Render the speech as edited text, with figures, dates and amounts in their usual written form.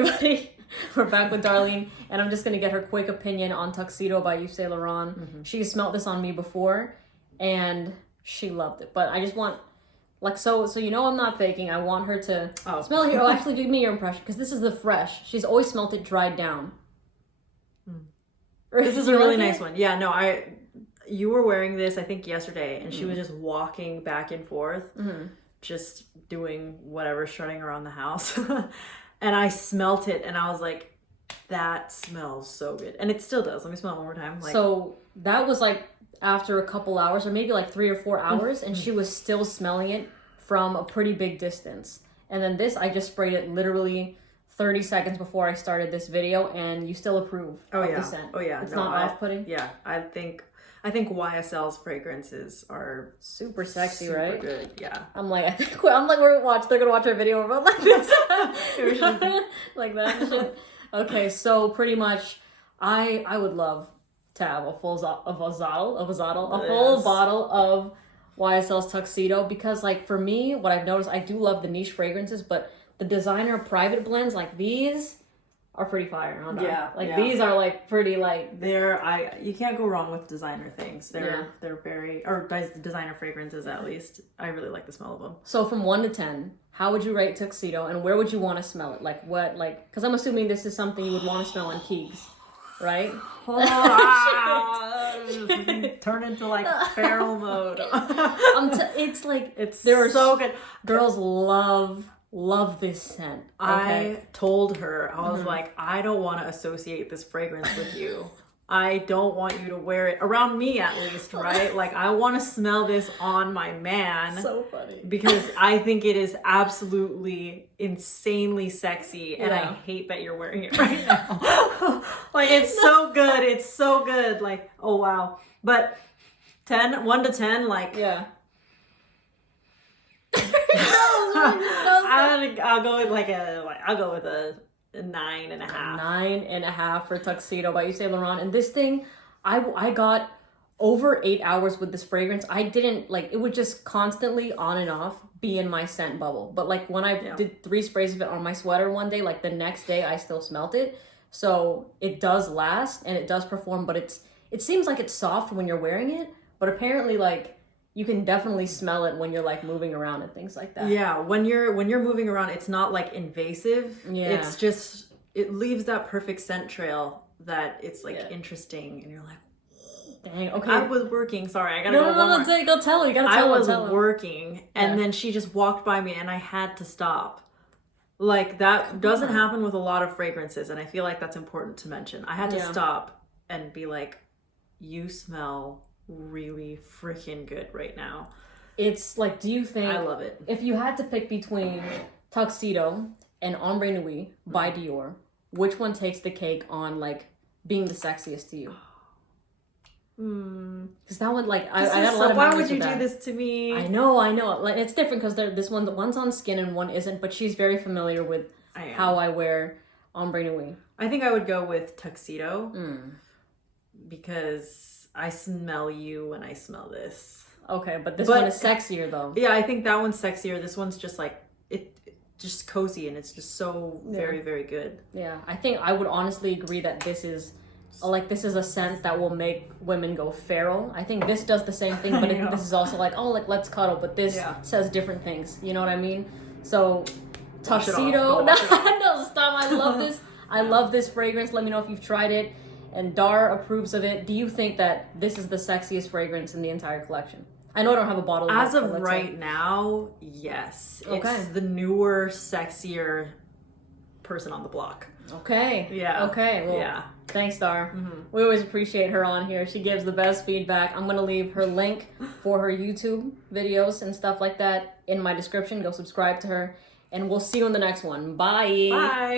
Everybody, we're back with Darlene, and I'm just gonna get her quick opinion on Tuxedo by Yves Saint Laurent. Mm-hmm. She smelled this on me before, and she loved it. But I just want, like, so you know I'm not faking. I want her to smell it. Oh, actually, give me your impression, because this is the fresh. She's always smelled it dried down. This is a really nice one. Yeah, no, you were wearing this, I think, yesterday, and she was just walking back and forth, just doing whatever, strutting around the house. And I smelt it, and I was like, that smells so good. And it still does. Let me smell it one more time. Like, so that was like after a couple hours, or maybe like 3 or 4 hours, and she was still smelling it from a pretty big distance. And then this, I just sprayed it literally 30 seconds before I started this video, and you still approve of the scent. Oh yeah. It's not off-putting? Yeah, I think YSL's fragrances are super sexy, super right? Good, yeah. I'm like, they're gonna watch our video about like this. Like that and shit. Okay, so pretty much I would love to have a full bottle of YSL's Tuxedo, because like for me, what I've noticed, I do love the niche fragrances, but the designer private blends like these are pretty fire, huh? These are like pretty like you can't go wrong with designer things. They're very, or designer fragrances at least. I really like the smell of them. So from 1 to 10, how would you rate Tuxedo, and where would you want to smell it? Like what, like, because I'm assuming this is something you would want to smell on Keegs, right? Turn into like feral mode. They're so good. Girls love this scent. Okay? I told her, I was like, I don't want to associate this fragrance with you. I don't want you to wear it around me, at least, right? Like, I want to smell this on my man. So funny. Because I think it is absolutely insanely sexy, and I hate that you're wearing it right now. Like, it's so good. It's so good. Like, oh wow. But 1 to 10, like, yeah. I'll go with I'll go with a 9.5. 9.5 for Tuxedo by Yves Saint Laurent. And this thing, I got over 8 hours with this fragrance. I didn't like, it would just constantly on and off be in my scent bubble. But like when I did 3 sprays of it on my sweater one day, like the next day I still smelt it. So it does last and it does perform, but it seems like it's soft when you're wearing it, but apparently like you can definitely smell it when you're like moving around and things like that. Yeah, when you're moving around, it's not like invasive. Yeah. It's just, it leaves that perfect scent trail that it's like interesting, and you're like, dang, okay. I was working, sorry, I gotta go. No, go tell her. You gotta tell her. I was working, and then she just walked by me, and I had to stop. Like, that doesn't happen with a lot of fragrances, and I feel like that's important to mention. I had to stop and be like, you smell really freaking good right now. It's like, do you think, I love it, if you had to pick between Tuxedo and Ombre Nuit by Dior, which one takes the cake on like being the sexiest to you? Because that one, like, I got a lot of. Why would you do this to me? I know. Like, it's different because one's on skin and one isn't, but she's very familiar with how I wear Ombre Nuit. I think I would go with Tuxedo because I smell you when I smell this. Okay, but this one is sexier though. Yeah, I think that one's sexier. This one's just like, just cozy, and it's just so very, very good. Yeah, I think I would honestly agree that this is a scent that will make women go feral. I think this does the same thing, but this is also like, oh, like, let's cuddle, but this says different things. You know what I mean? So Tuxedo. No, stop. I love this. I love this fragrance. Let me know if you've tried it. And Dar approves of it. Do you think that this is the sexiest fragrance in the entire collection? I know I don't have a bottle as of right now. Yes, it's the newer, sexier person on the block. Okay. Yeah. Okay. Well, thanks, Dar. We always appreciate her on here. She gives the best feedback. I'm gonna leave her link for her YouTube videos and stuff like that in my description. Go subscribe to her, and we'll see you in the next one. Bye. Bye.